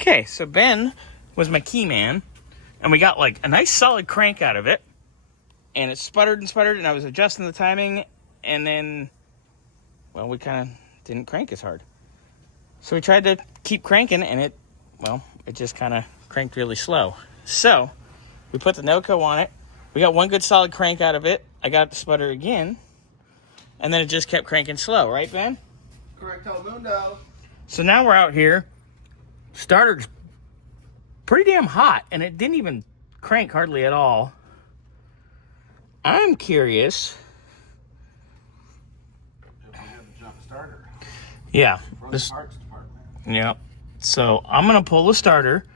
Okay, so Ben was my key man, and we got like a nice solid crank out of it, and it sputtered, and I was adjusting the timing, and then, well, we kind of didn't crank as hard. So we tried to keep cranking, and it just kind of cranked really slow. So we put the Noco on it. We got one good solid crank out of it. I got it to sputter again, and then it just kept cranking slow, right, Ben? Correcto mundo. So now we're out here. Starter's pretty damn hot, and it didn't even crank hardly at all. I'm curious. If we have to jump a starter. Yeah. From the parts department. Yeah. So I'm going to pull the starter.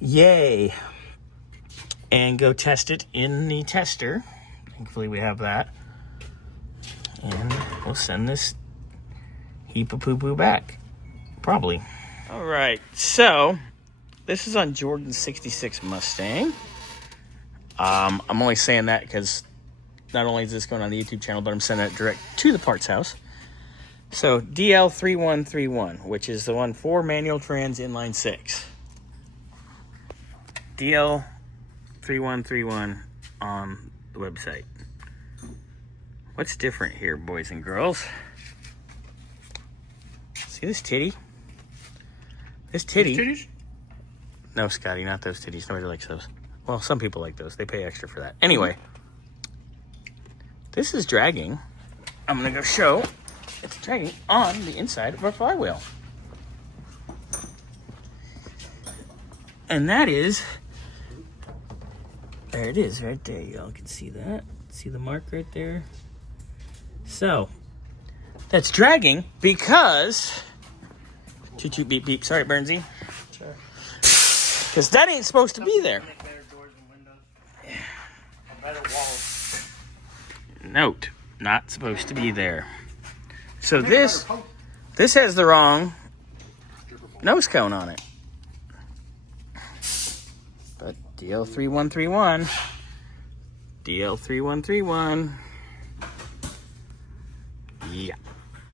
Yay. And go test it in the tester. Thankfully we have that. And we'll send this heap of poo-poo back. Probably. All right. So this is on Jordan's 66 Mustang. I'm only saying that because not only is this going on the YouTube channel, but I'm sending it direct to the parts house. So DL3131, which is the one for manual trans inline 6. DL3131 on the website. What's different here, boys and girls? See this titty? This titty. Titties? No, Scotty, not those titties. Nobody likes those. Well, some people like those. They pay extra for that. Anyway, this is dragging. I'm going to go show. It's dragging on the inside of our flywheel. And that is, there it is right there. Y'all can see that. See the mark right there? So, that's dragging because, toot toot beep beep. Sorry, Bernsey. Sure. Because that ain't supposed to be there. Better doors and windows. Better walls. Note, not supposed to be there. So this has the wrong nose cone on it. But DL3131, DL3131, yeah.